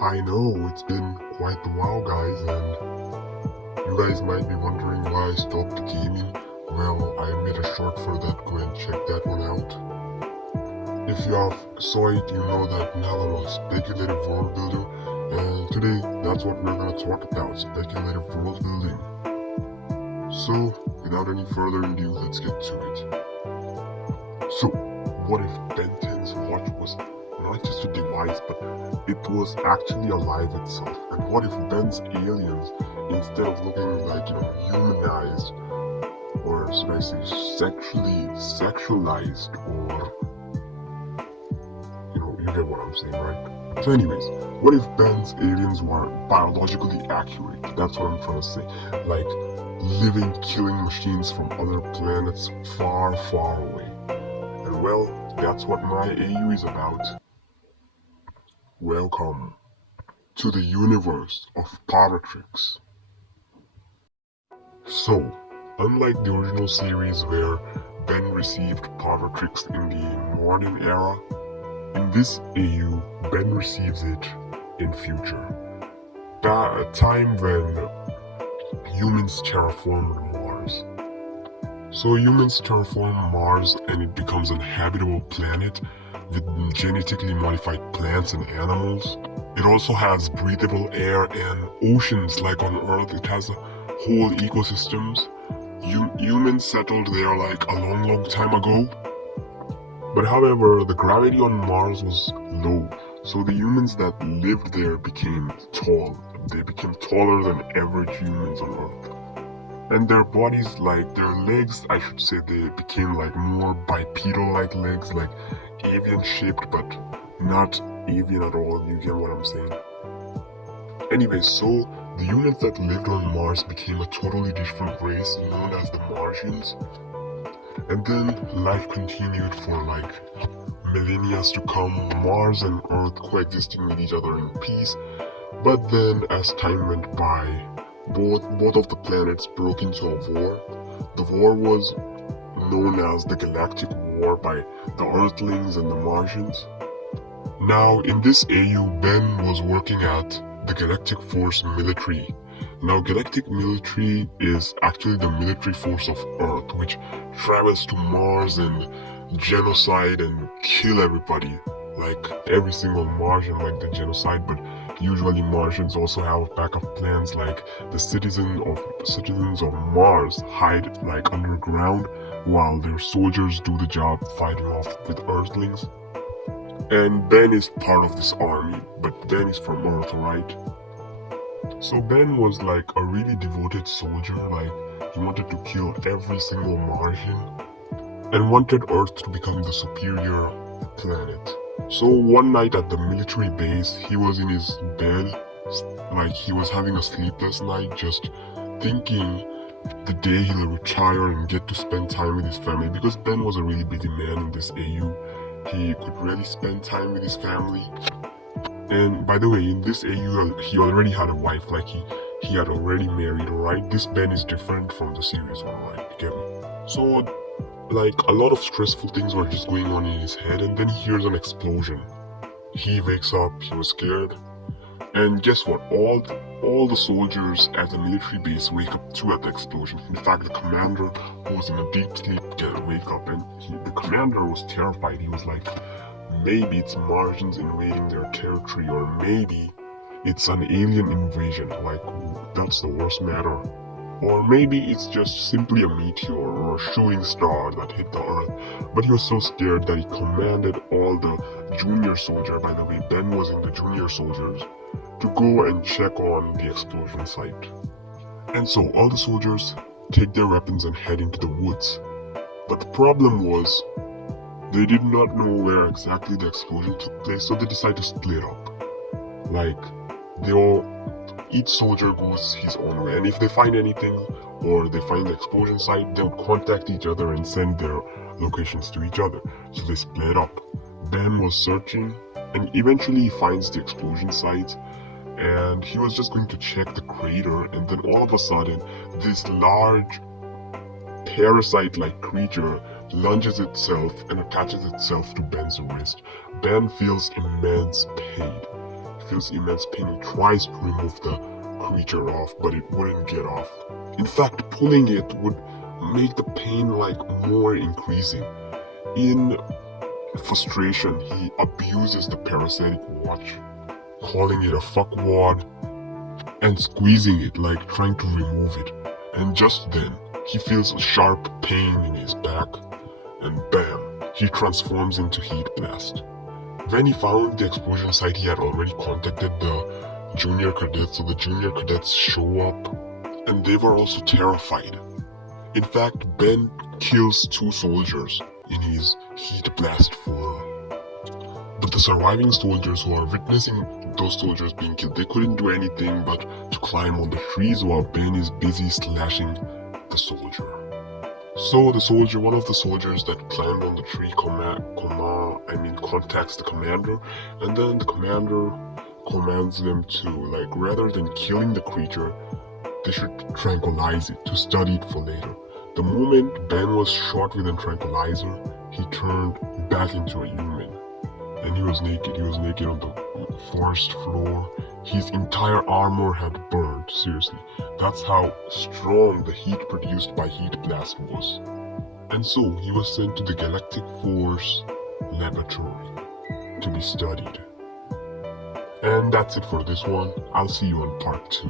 I know it's been quite a while, guys, and you guys might be wondering why I stopped gaming. Well, I made a short for that. Go and check that one out. If you have saw it, you know that now I'm a speculative world builder, and today that's what we're gonna talk about: speculative world building. So, without any further ado, let's get to it. So, what if Ben 10's watch was not just a device, but it was actually alive itself? And what if Ben's aliens, instead of looking like, humanized, or should I say sexually sexualized, or, you get what I'm saying, right? So anyways, what if Ben's aliens were biologically accurate? That's what I'm trying to say. Like, living, killing machines from other planets far, far away. And well, that's what my AU is about. Welcome to the universe of Paratrix. So, unlike the original series where Ben received Paratrix in the modern era, in this AU, Ben receives it in future. A time when humans terraformed Mars. So humans terraform Mars and it becomes an habitable planet with genetically modified plants and animals. It also has breathable air and oceans like on Earth. It has whole ecosystems. Humans settled there like a long, long time ago. But however, the gravity on Mars was low, so the humans that lived there became tall. They became taller than average humans on Earth. And their bodies, like their legs, I should say, they became like more bipedal-like legs, like avian-shaped, but not avian at all. You get what I'm saying? Anyway, so the humans that lived on Mars became a totally different race known as the Martians. And then life continued for like millennia to come, Mars and Earth coexisting with each other in peace. But then as time went by, both of the planets broke into a war. The war was known as the Galactic War by the Earthlings and the Martians. Now in this AU, Ben was working at the Galactic Force Military. Now Galactic Military is actually the military force of Earth, which travels to Mars and genocide and kill everybody, like every single Martian, like the genocide. But usually Martians also have backup plans, like the citizens of Mars hide like underground while their soldiers do the job fighting off with Earthlings. And Ben is part of this army, but Ben is from Earth, right? So Ben was like a really devoted soldier, like he wanted to kill every single Martian and wanted Earth to become the superior planet. So one night at the military base, he was in his bed, like he was having a sleepless night, just thinking the day he'll retire and get to spend time with his family, because Ben was a really busy man in this AU. He could really spend time with his family. And by the way, in this AU, he already had a wife, like he had already married, right? This Ben is different from the series one, right? You get me? So, like, a lot of stressful things were just going on in his head, and then he hears an explosion. He wakes up, he was scared, and guess what? All the soldiers at the military base wake up too at the explosion. In fact, the commander, who was in a deep sleep, wake up, and the commander was terrified. He was like, maybe it's Martians invading their territory, or maybe it's an alien invasion, like that's the worst matter. Or maybe it's just simply a meteor or a shooting star that hit the Earth. But he was so scared that he commanded all the junior soldiers, by the way, Ben was in the junior soldiers, to go and check on the explosion site. And so all the soldiers take their weapons and head into the woods. But the problem was, they did not know where exactly the explosion took place, so they decided to split up. Like, each soldier goes his own way, and if they find anything or they find the explosion site, they would contact each other and send their locations to each other. So they split up. Ben was searching, and eventually he finds the explosion site, and he was just going to check the crater, and then all of a sudden, this large parasite-like creature lunges itself and attaches itself to Ben's wrist. Ben feels immense pain. feels immense pain. He tries to remove the creature off, but it wouldn't get off. In fact, pulling it would make the pain like more increasing. In frustration, he abuses the parasitic watch, calling it a fuckwad and squeezing it, like trying to remove it. And just then, he feels a sharp pain in his back, and bam, he transforms into Heat Blast. When he found the explosion site, he had already contacted the junior cadets, so the junior cadets show up, and they were also terrified. In fact, Ben kills 2 soldiers in his Heat Blast form. But the surviving soldiers who are witnessing those soldiers being killed, they couldn't do anything but to climb on the trees while Ben is busy slashing the soldier. So one of the soldiers that climbed on the tree contacts the commander, and then the commander commands them to, like, rather than killing the creature, they should tranquilize it to study it for later. The moment Ben was shot with a tranquilizer, he turned back into a human. And he was naked. He was naked on the forest floor. His entire armor had burned, seriously. That's how strong the heat produced by Heat Blast was. And so he was sent to the Galactic Force Laboratory to be studied. And that's it for this one. I'll see you on part 2.